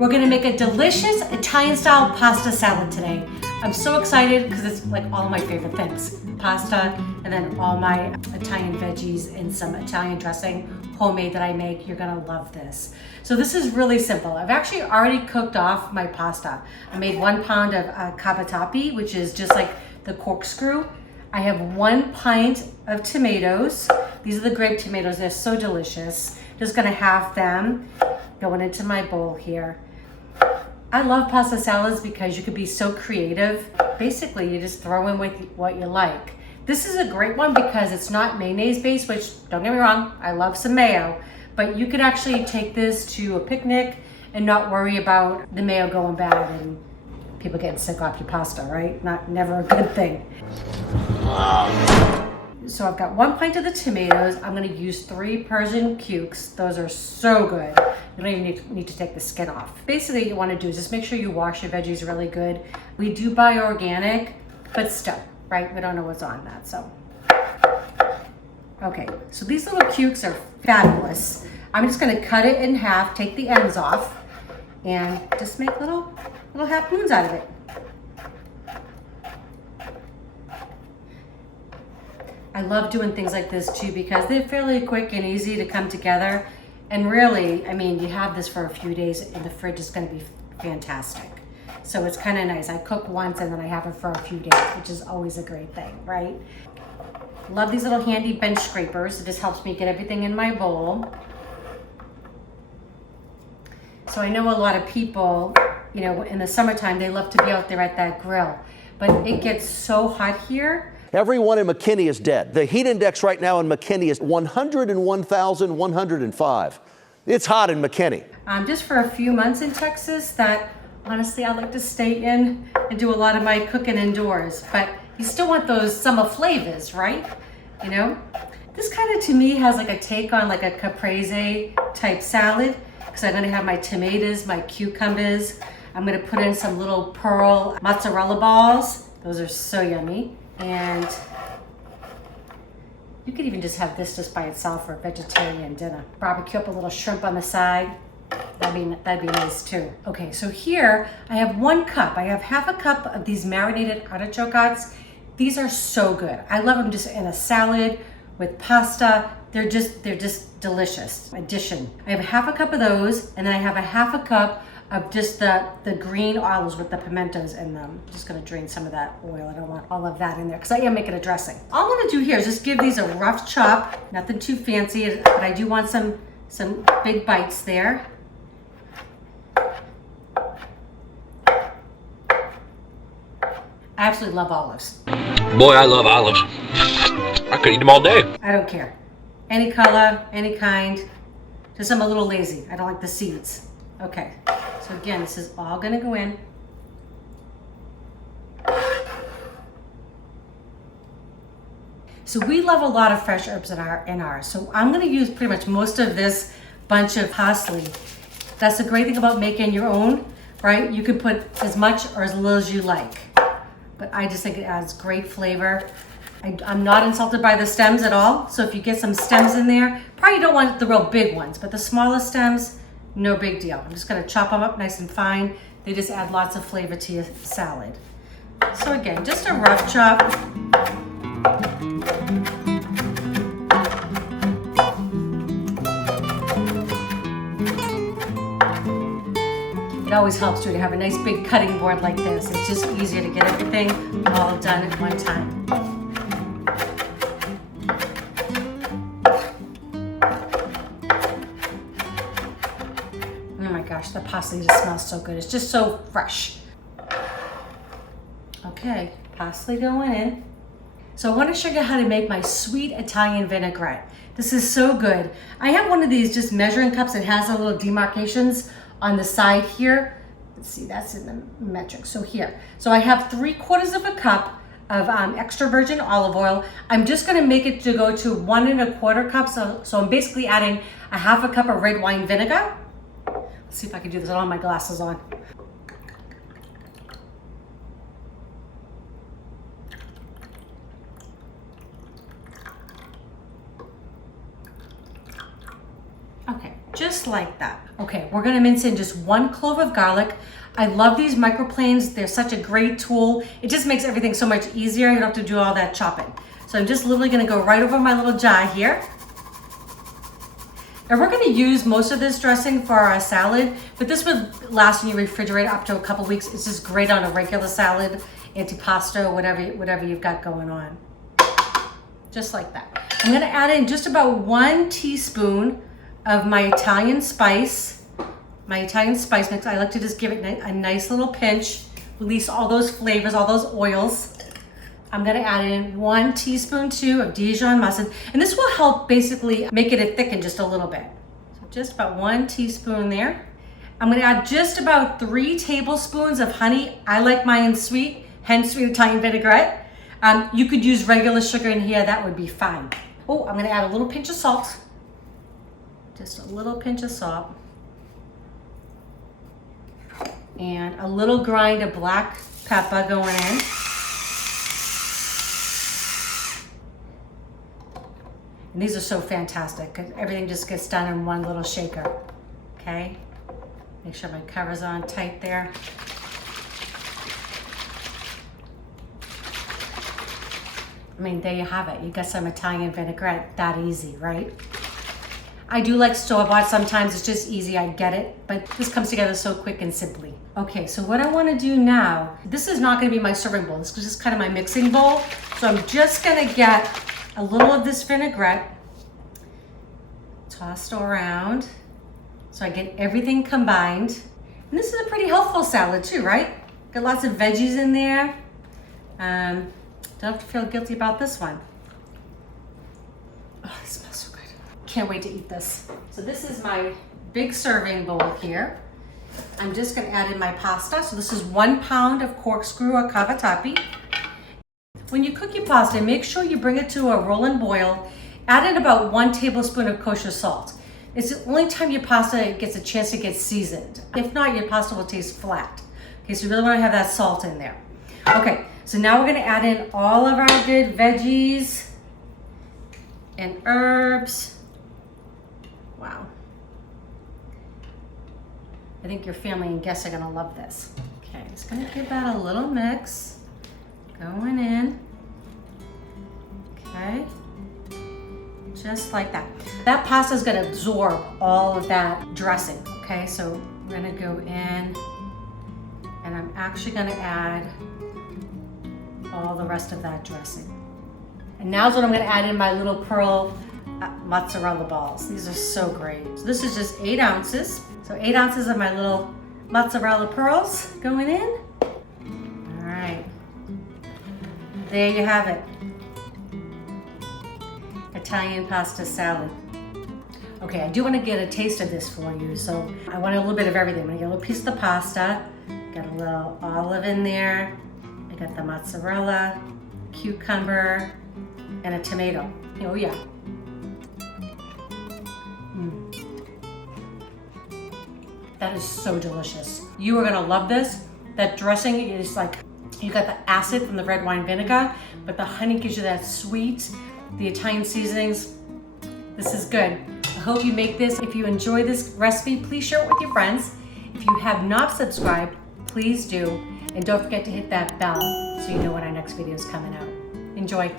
We're gonna make a delicious Italian-style pasta salad today. I'm so excited because it's like all of my favorite things. Pasta, and then all my Italian veggies and some Italian dressing, homemade that I make. You're gonna love this. So this is really simple. I've actually already cooked off my pasta. I made 1 pound of Cavatappi, which is just like the corkscrew. I have 1 pint of tomatoes. These are the grape tomatoes, they're so delicious. Just gonna have them going into my bowl here. I love pasta salads because you could be so creative. Basically, you just throw in with what you like. This is a great one because it's not mayonnaise based, which don't get me wrong, I love some mayo, but you could actually take this to a picnic and not worry about the mayo going bad and people getting sick off your pasta, right? Never a good thing. So I've got 1 pint of the tomatoes. I'm gonna use 3 Persian cukes. Those are so good. You don't even need to take the skin off. Basically, what you wanna do is just make sure you wash your veggies really good. We do buy organic, but still, right? We don't know what's on that, so. Okay, so these little cukes are fabulous. I'm just gonna cut it in half, take the ends off, and just make little half moons out of it. I love doing things like this too because they're fairly quick and easy to come together. And really, I mean, you have this for a few days in the fridge, it's gonna be fantastic. So it's kind of nice. I cook once and then I have it for a few days, which is always a great thing, right? Love these little handy bench scrapers. It just helps me get everything in my bowl. So I know a lot of people, you know, in the summertime, they love to be out there at that grill, but it gets so hot here. Everyone in McKinney is dead. The heat index right now in McKinney is 101,105. It's hot in McKinney. Just for a few months in Texas that honestly I like to stay in and do a lot of my cooking indoors, but you still want those summer flavors, right? You know? This kind of to me has like a take on like a caprese type salad because I'm gonna have my tomatoes, my cucumbers. I'm gonna put in some little pearl mozzarella balls. Those are so yummy. And you could even just have this just by itself for a vegetarian dinner. Barbecue up a little shrimp on the side. That'd be nice too. Okay, so here I have 1 cup. I have half a cup of these marinated artichoke hearts. These are so good. I love them just in a salad with pasta. They're just delicious addition. I have half a cup of those, and then I have a half a cup of just the green olives with the pimentos in them. I'm just gonna drain some of that oil. I don't want all of that in there because I am making a dressing. All I'm gonna do here is just give these a rough chop, nothing too fancy, but I do want some big bites there. I absolutely love olives. Boy, I love olives. I could eat them all day. I don't care. Any color, any kind. Just I'm a little lazy. I don't like the seeds. Okay, so again, this is all gonna go in. So we love a lot of fresh herbs in ours. So I'm gonna use pretty much most of this bunch of parsley. That's the great thing about making your own, right? You can put as much or as little as you like. But I just think it adds great flavor. I'm not insulted by the stems at all. So if you get some stems in there, probably don't want the real big ones, but the smaller stems, no big deal. I'm just gonna chop them up nice and fine. They just add lots of flavor to your salad. So again, just a rough chop. It always helps too to have a nice big cutting board like this. It's just easier to get everything all done at one time. Oh my gosh, the parsley just smells so good. It's just so fresh. Okay, parsley going in. So I want to show you how to make my sweet Italian vinaigrette. This is so good. I have one of these just measuring cups that has a little demarcations on the side here. Let's see, that's in the metric. So here, so I have 3/4 of a cup of extra virgin olive oil. I'm just gonna make it to go to 1 1/4 cups. So I'm basically adding a half a cup of red wine vinegar. Let's see if I can do this. I don't have my glasses on. Okay, just like that. Okay, we're gonna mince in just 1 clove of garlic. I love these microplanes. They're such a great tool. It just makes everything so much easier. You don't have to do all that chopping. So I'm just literally gonna go right over my little jar here. And we're gonna use most of this dressing for our salad, but this would last in your refrigerator up to a couple weeks. It's just great on a regular salad, antipasto, whatever you've got going on. Just like that. I'm gonna add in just about 1 teaspoon of my Italian spice mix. I like to just give it a nice little pinch, release all those flavors, all those oils. I'm gonna add in 1 teaspoon too of Dijon mustard, and this will help basically make it thicken just a little bit. So just about 1 teaspoon there. I'm gonna add just about 3 tablespoons of honey. I like mine sweet, hence sweet Italian vinaigrette. You could use regular sugar in here, that would be fine. Oh, I'm gonna add a little pinch of salt. Just a little pinch of salt. And a little grind of black pepper going in. And these are so fantastic because everything just gets done in one little shaker. Okay, make sure my cover's on tight there. I mean, there you have it. You got some Italian vinaigrette, that easy, right? I do like store-bought sometimes, it's just easy, I get it, but this comes together so quick and simply. Okay, so what I wanna do now, this is not gonna be my serving bowl, this is just kind of my mixing bowl. So I'm just gonna get a little of this vinaigrette, tossed around, so I get everything combined. And this is a pretty healthful salad too, right? Got lots of veggies in there. Don't have to feel guilty about this one. Oh, it smells so good. Can't wait to eat this. So this is my big serving bowl here. I'm just gonna add in my pasta. So this is 1 pound of corkscrew or cavatappi. When you cook your pasta, make sure you bring it to a rolling boil. Add in about 1 tablespoon of kosher salt. It's the only time your pasta gets a chance to get seasoned. If not, your pasta will taste flat. Okay, so you really wanna have that salt in there. Okay, so now we're gonna add in all of our good veggies and herbs. Wow. I think your family and guests are gonna love this. Okay, just gonna give that a little mix. Going in. Okay. Just like that. That pasta is gonna absorb all of that dressing. Okay, so we're gonna go in and I'm actually gonna add all the rest of that dressing. And now's when I'm gonna add in my little pearl mozzarella balls. These are so great. So this is just 8 ounces. So 8 ounces of my little mozzarella pearls going in. All right. There you have it. Italian pasta salad. Okay, I do want to get a taste of this for you. So I want a little bit of everything. I'm gonna get a little piece of the pasta, got a little olive in there. I got the mozzarella, cucumber, and a tomato. Oh yeah. That is so delicious. You are gonna love this. That dressing is like, you got the acid from the red wine vinegar, but the honey gives you that sweet, the Italian seasonings. This is good. I hope you make this. If you enjoy this recipe, please share it with your friends. If you have not subscribed, please do. And don't forget to hit that bell so you know when our next video is coming out. Enjoy.